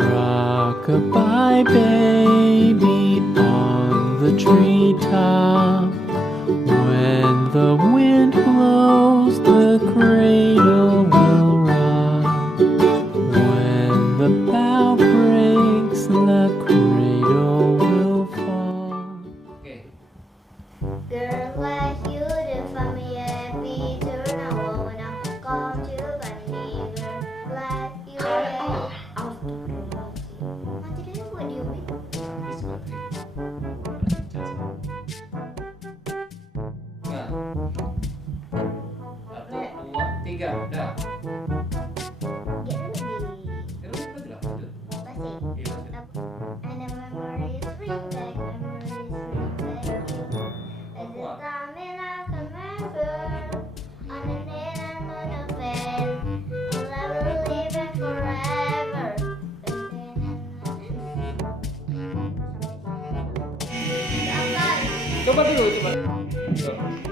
Rock-a-bye baby on the treetop. When the wind blows, the cradle will rock. When the bough breaks, the cradle will fall. Okay. Girl like you, the family happy turn. I wanna come to bunny. Girl like you, mati deh buat diumin. Habis baterai. Cas. Enggak. 1, 2, 3, udah. Gak lebih. Terus berarti lah, lanjut. Masih. Iya, lanjut. And the memories bring back, memories bring back you. As the time and I can remember, on the net and on the bed, I'll never leave it forever. Coba dulu, coba. Coba.